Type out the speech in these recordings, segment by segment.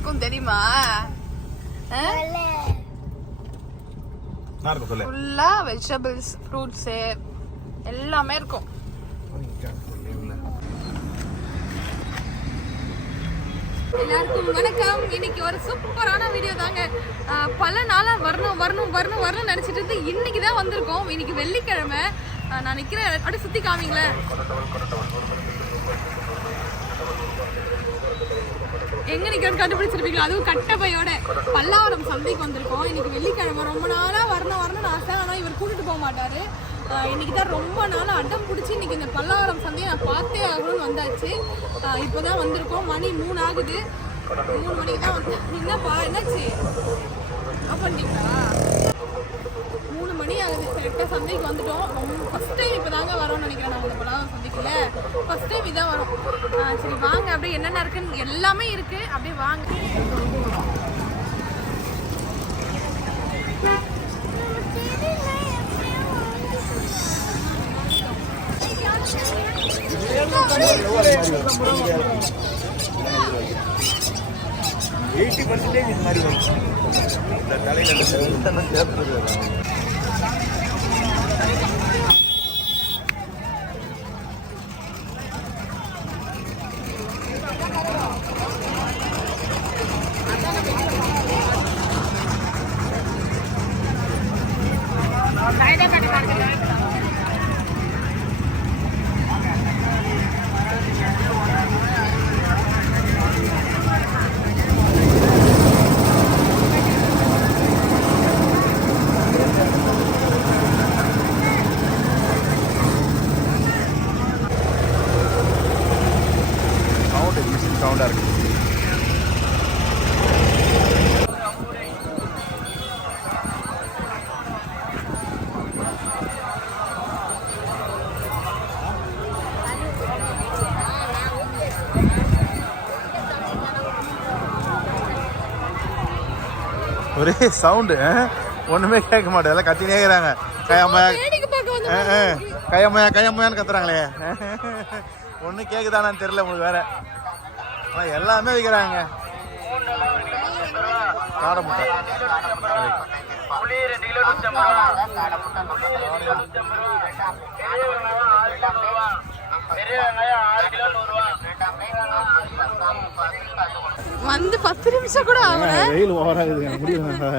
இருக்கும் தெரியுமா? ஃபுல்லா வெஜிடபிள்ஸ், ஃப்ரூட்ஸ் எல்லாமே இருக்கும். எல்லாருக்கும் வணக்கம். இன்னைக்கு ஒரு சூப்பரான வீடியோ தாங்க. பல நாளா வரணும் நினைச்சிட்டு இருந்து இன்னைக்கு தான் வந்திருக்கோம். இன்னைக்கு வெள்ளிக்கிழமை. நான் நிக்கிறேன், அப்படியே சுத்தி காமிங்களேன். எங்க நிக்கிறோம் கண்டுபிடிச்சிருப்பீங்களா? அதுவும் கட்டப்பையோட பல்லாவரம் சந்தைக்கு வந்திருக்கோம். இன்னைக்கு வெள்ளிக்கிழமை. ரொம்ப நாளா வரணும்னு ஆசை, ஆனா இவர் கூட்டிட்டு போக மாட்டாரு. இன்னைக்கு தான் ரொம்ப நாள் அடம் பிடிச்சி இன்னைக்கு இந்த பல்லாவரம் சந்தையை நான் பார்த்தே ஆகணும்னு வந்தாச்சு. இப்போதான் வந்திருக்கோம். மணி 3 ஆகுது. 3 மணிக்கு தான் வந்து. என்னப்பா என்னாச்சு? ஆஃப் பண்ணிட்டீங்களா? 3 மணி ஆகுது. கரெக்டாக சந்தைக்கு வந்துட்டோம். ஃபர்ஸ்ட் டைம் இப்போ தாங்க வரோம்னு நினைக்கிறேன். நான் இந்த பல்லாவரம் சந்தைக்குள்ள ஃபர்ஸ்ட் டைம் இதான் வரும். சரி வாங்க, அப்படியே என்னென்ன இருக்குன்னு எல்லாமே இருக்கு, அப்படியே வாங்க. ஒரே சவுண்டு, ஒன்றுமே கேட்க மாட்டேன். எல்லாம் கத்தினே இருக்கிறாங்க. கையம்மையான்னு கத்துறாங்களே. ஒன்றும் கேட்குதானான்னு தெரியல உங்களுக்கு வேற. ஆனால் எல்லாமே வைக்கிறாங்க. காடை முட்டை வந்து 10 நிமிஷம் கூட ஆகல. வெயில் ஓவராகுதுங்க. முடியல.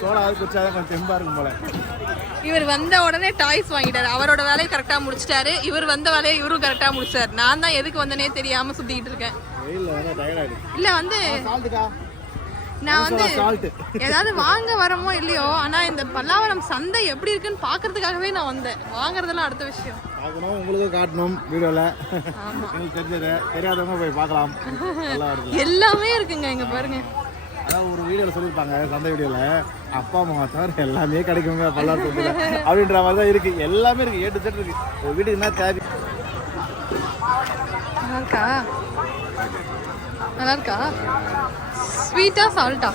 சோளா குடிச்சாதான் கொஞ்சம் தெம்பா இருக்கும் போல. இவர் வந்த உடனே டாய்ஸ் வாங்கிட்டாரு. அவரோட வேலையை கரெக்டா முடிச்சிட்டாரு. இவர் வந்த வேலையை இவரும் கரெக்டா முடிச்சாரு. நான் தான் எதுக்கு வந்தனே தெரியாம சுத்திக்கிட்டு இருக்கேன். இல்ல வந்து நான் வந்து ஏதாவது வாங்க வரமோ இல்லையோ, ஆனா இந்த பல்லாவரம் சந்தை எப்படி இருக்குன்னு பாக்குறதுக்காகவே நான் வந்தேன். வாங்குறதெல்லாம் அடுத்த விஷயம். உங்களுக்கு காட்டணும் வீடியோல. தெரிஞ்சது தெரியாதவங்க போய் பார்க்கலாம். எல்லாமே இருக்குங்க இங்க பாருங்க. அதான் ஒரு வீடியோல சொல்லியிருப்பாங்க, சந்தை வீடியோல, அப்பா அம்மா தவிர எல்லாமே கிடைக்குங்க பல்லாவரத்துல அப்படின்ற மாதிரி தான் இருக்கு. எல்லாமே இருக்கு, ஏட்டு செட் இருக்கு. ஒரு வீட்டுக்கு என்ன தேவை. நல்லா இருக்கா? ஸ்வீட்டா சால்ட்டா?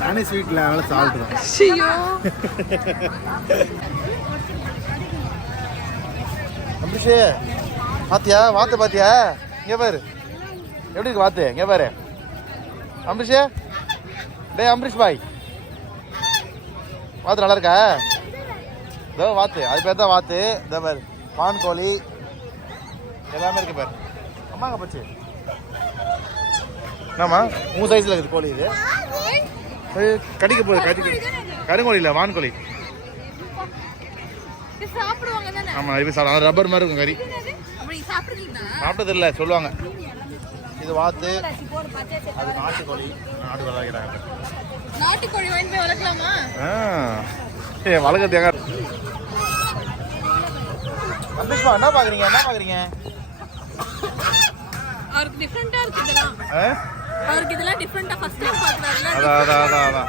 நானே ஸ்வீட்ல, அதனால சால்ட் தான். ஐயோ அம்பரீஷ் பாத்தியா? வாத்து பாத்தியா? இங்க பாரு எப்படி இருக்கு வாத்து. இங்க பாரு அம்பரீஷ். டேய் அம்பரீஷ் பாய், வாத்து நல்லா இருக்கா? இதோ வாத்து, அது பேர் தான் வாத்து. இந்த பாரு பான் கோழி எல்லாமே இருக்கு பாரு. அம்மாங்க போச்சு. என்னம்மா உன் சைஸ்ல இருக்குது கோழி? இது கடிக்க போகுது. கருங்கோழி இல்லை, வான்கோழி. ஆமா, இது ரப்பர் மாதிரி இருக்கும் கறி. சாப்பிட்டது இல்லை சொல்லுவாங்க. இது வாத்து, அது நாட்டுக்கோழி. நாட்டுக்கோழி வளர்க்குறாங்க. நாட்டுக்கோழி வாங்கி போய் வளர்க்கலாமா? வளர்க்க தேங்காய். அம்பரீஷ்மா என்ன பாக்குறீங்க? அவருக்கு டிஃபரண்டா இருக்கு இதெல்லாம். அவருக்கு இதெல்லாம் டிஃபரண்டா ஃபர்ஸ்ட் டைம் பார்க்கறாருல. அதான்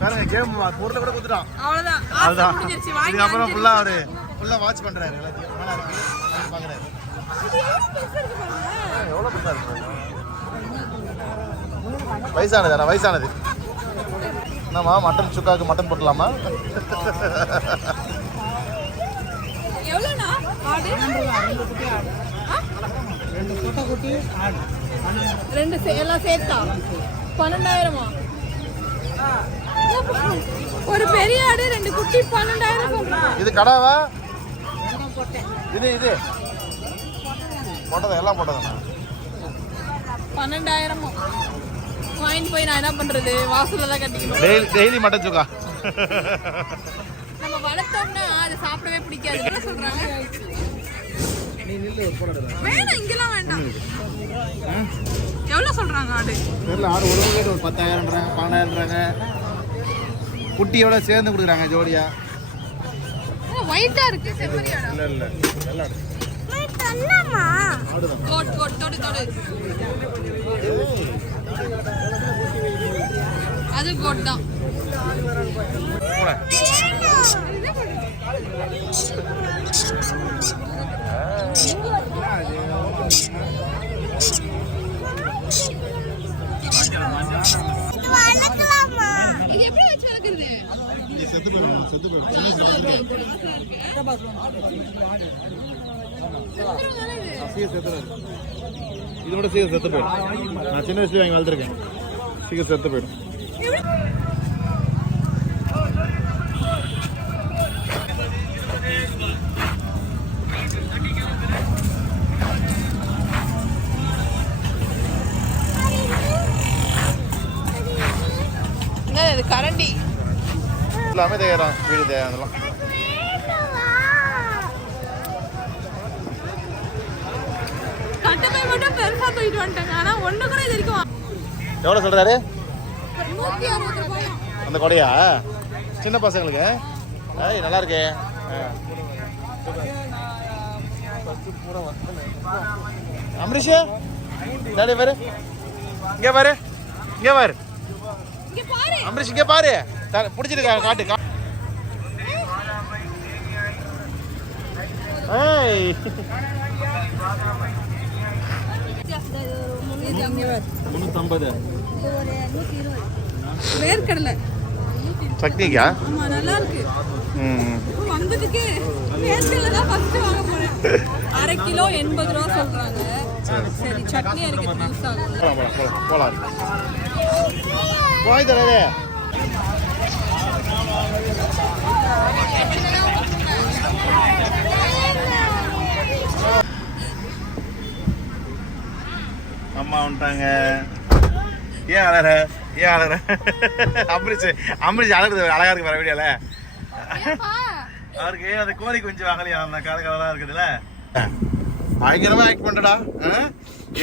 பாருங்க, கேம் பொருளை கூட கொடுத்துட்டான். அவ்வளவுதான் முடிஞ்சிருச்சு. இதுக்கு அப்புறம் ஃபுல்லா வாட்ச் பண்றாரு. எல்லாத்தையும் நல்லா இருக்கு பாக்குறாரு. எவ்வளவு பெருசா இருக்கு. வயசானது. என்னம்மா மட்டன் சுக்காக்கு மட்டன் போட்டலாமா? எவ்வளவுனா ஆடு? ரெண்டு எல்லாம் சேர்த்தா 12,000-மா? ஒரு பெரிய ஆடு 2 குட்டி 12,000 சொல்றாங்க. இது கடாவா? இது போட்டதா? எல்லாம் போட்டதாண்ணா? 12,000 வாங்கிட்டு போய் நான் என்ன பண்றது? வாசல்ல தான் கட்டிக்கணும். டெய்லி மட்டன் சுக்கா. நம்ம வளர்த்தோம்னா அதை சாப்பிடவே பிடிக்காது. என்ன சொல்றாங்க? வேணாம், இங்கெல்லாம் வேண்டாம். எவ்வளவு சொல்றாங்க ஆடு? தெரியல. ஆடு ஒரு 10,000ன்றாங்க, 12,000ன்றாங்க. குட்டியோட சேர்ந்து கொடுக்குறாங்க ஜோடியா. ஒயிட்டா இருக்கு செம்மறி ஆடு. இல்ல வெள்ளை ஆடு. தன்னமா கோட் தொடு அது கோட் தான். போடா. இது எப்படி வச்சு வளர்க்குறது? செத்து போயிடும். இதோட சீக்கிரம் செத்து போயிடும். நான் சின்ன வயசுல வாங்கி வளர்த்துருக்கேன். சீக்கிரம் செத்து போயிடும். இது கரண்டி எல்லாமே தேவையான வீடு தேவை. அதெல்லாம் கட்டப்பை மட்டும் பெருசா போயிட்டு வந்துட்டாங்க. ஆனா ஒண்ணு கூட இது வரைக்கும் எவ்வளோ சொல்றாரு? 160 ரூபாய். அந்த கொடையா சின்ன பசங்களுக்கு? ஏய் நல்லா இருக்கே. அம்ரிஷ் டாடி பாரு, இங்கே பாரு, இங்கே பாரு அம்ரிஷ், இங்கே பாரு. பிடிச்சிருக்கா? காட்டு. ஏய் 350 வேர்க்கடலை சக்திக்கா? ஆமா, நல்லா இருக்கு. வந்ததுக்கு வேர்க்கடலை தான் ஃபர்ஸ்ட் வாங்க போறேன். 1/2 கிலோ 80 ரூபா சொல்றாங்க. சரி, சட்னி அரைக்கிறது யூஸ் ஆகும். போலாம் போய் தரவே. அம்மா வந்துட்டாங்க. ஏன் அழற? அம்பரிச்சு அழகுது. அழகா இருக்கு வர வீடியோல. அவருக்கு அந்த கோழி கொஞ்சம் வாங்கலையா? அந்த கலகலாம் இருக்குதுல்ல, பயங்கரமா ஆக்ட் பண்றடா.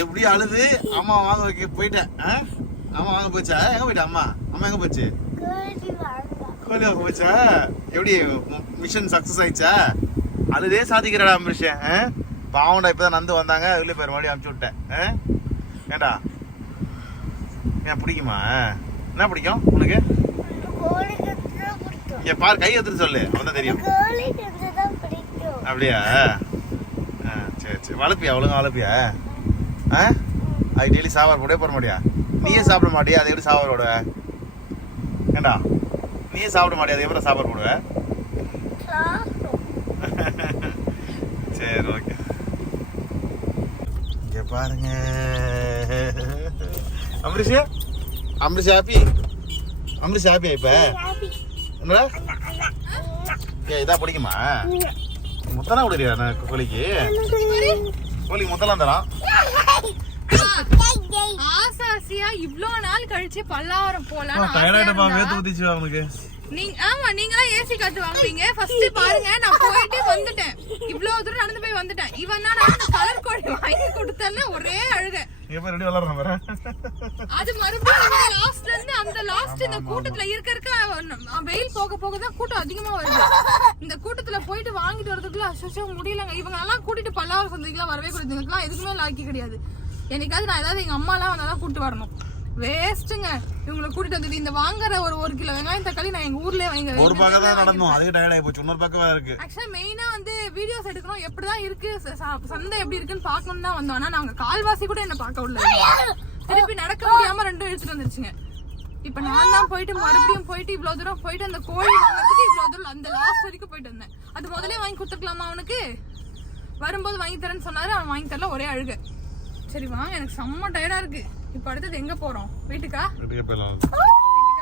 எப்படி அழுது அம்மா வாங்க வைக்க போயிட்டேன். அம்மா வாங்க போச்சா? எங்க போயிட்டா அம்மா? எங்க போச்சு? கோழி வாங்க போச்சா? எப்படி மிஷன் சக்சஸ் ஆயிடுச்சா? அழுதே சாதிக்கிறடா அம்பரிஷன். பாவண்டா. இப்பதான் நந்து வந்தாங்க, அதுல பேர் மறுபடியும் அனுப்பிச்சு விட்டேன். ஏண்டா ஏன் பிடிக்குமா? என்ன பிடிக்கும் உனக்கு? என் பாரு, கை எடுத்துட்டு சொல்லு, அவதான் தெரியும். அப்படியா? சரி. வளர்ப்பியா? ஒழுங்கா வளர்ப்பியா? அது டெய்லி சாப்பாடு போடவே போட மாட்டியா? நீயே சாப்பிட மாட்டியா? அதை எப்படி சாப்பாடு போடுவ? ஏண்டா நீயே சாப்பிட மாட்டியா? அதை எப்படி சாப்பாடு போடுவ? சரி, ஓகே. இங்க பாருங்க அம்ரிஷ் ஹாப்பி? அம்ரிஷ் ஹாப்பியா இப்ப? என்னடா இதான் பிடிக்குமா? முத்தலாம் கொடுக்குறியா கோழிக்கு? கோழிக்கு முத்தலாம் தரான். ஆசாசியா இவ்ளோ நாள் கழிச்சு பல்லாவரம் போலாம். டயர்டாயிட்டப்பா, வேத்து ஊத்திச்சு அவனுக்கு. நீங்களாம் ஏசி காத்து வாங்குவீங்க. ஃபர்ஸ்ட் பாருங்க, நான் போயிட்டு வந்துட்டேன். இவ்வளவு தூரம் நடந்து போய் வந்துட்டேன். இவன் கலர் கோழி வாங்கி கொடுத்தல ஒரே அழுக. அது மறுபடியும் லாஸ்ட்ல இருந்து அந்த லாஸ்ட் இந்த கூட்டத்துல இருக்க வெயில் போக போக தான் கூட்டம் அதிகமா வருது. இந்த கூட்டத்துல போயிட்டு வாங்கிட்டு வரதுக்குள்ள அசோசியா முடியலங்க. இவங்க எல்லாம் கூட்டிட்டு பல்லாவரம் சந்தைக்குலாம் வரவே கூடாது. இதுக்கெல்லாம் எதுக்குமே லாக்கி கிடையாது. என்னைக்காவது நான் ஏதாவது எங்க அம்மா எல்லாம் வந்தாதான் கூட்டு வரணும். வேஸ்ட்டுங்க இவங்களை கூட்டிட்டு வந்து இந்த வாங்குற ஒரு கிலோ வெங்காயம் தக்காளி நான் எங்க ஊர்லயே வாங்க ஒரு பக்கம் தான் நடந்தோம். அதுக்கு டயர்ட் ஆயி போச்சு. இன்னொரு பக்கம் இருக்கு. ஆக்சுவலா மெயினா வந்து வீடியோஸ் எடுக்கணும், எப்படிதான் இருக்கு சந்தை எப்படி இருக்குன்னு பாக்கணும் தான் வந்தோம். ஆனா நாங்க கால்வாசி கூட என்ன பார்க்க விடல. திருப்பி நடக்க முடியாம ரெண்டும் எடுத்துட்டு வந்துருச்சுங்க. இப்ப நான் தான் போயிட்டு மறுபடியும் போயிட்டு இவ்வளவு தூரம் போயிட்டு அந்த கோழி வாங்குறதுக்கு இவ்வளவு தூரம் அந்த லாஸ்ட் வரைக்கும் போயிட்டு வந்தேன். அது முதலே வாங்கி கொடுத்துக்கலாமா அவனுக்கு? வரும்போது வாங்கி தரேன்னு சொன்னாரு, அவன் வாங்கி தரல, ஒரே அழுக. சரி வாங்க, எனக்கு செம்ம டயர்டா இருக்கு. இப்போ அடுத்தது எங்க போறோம்? வீட்டுக்கா? வீட்டுக்கு போயிடலாம்.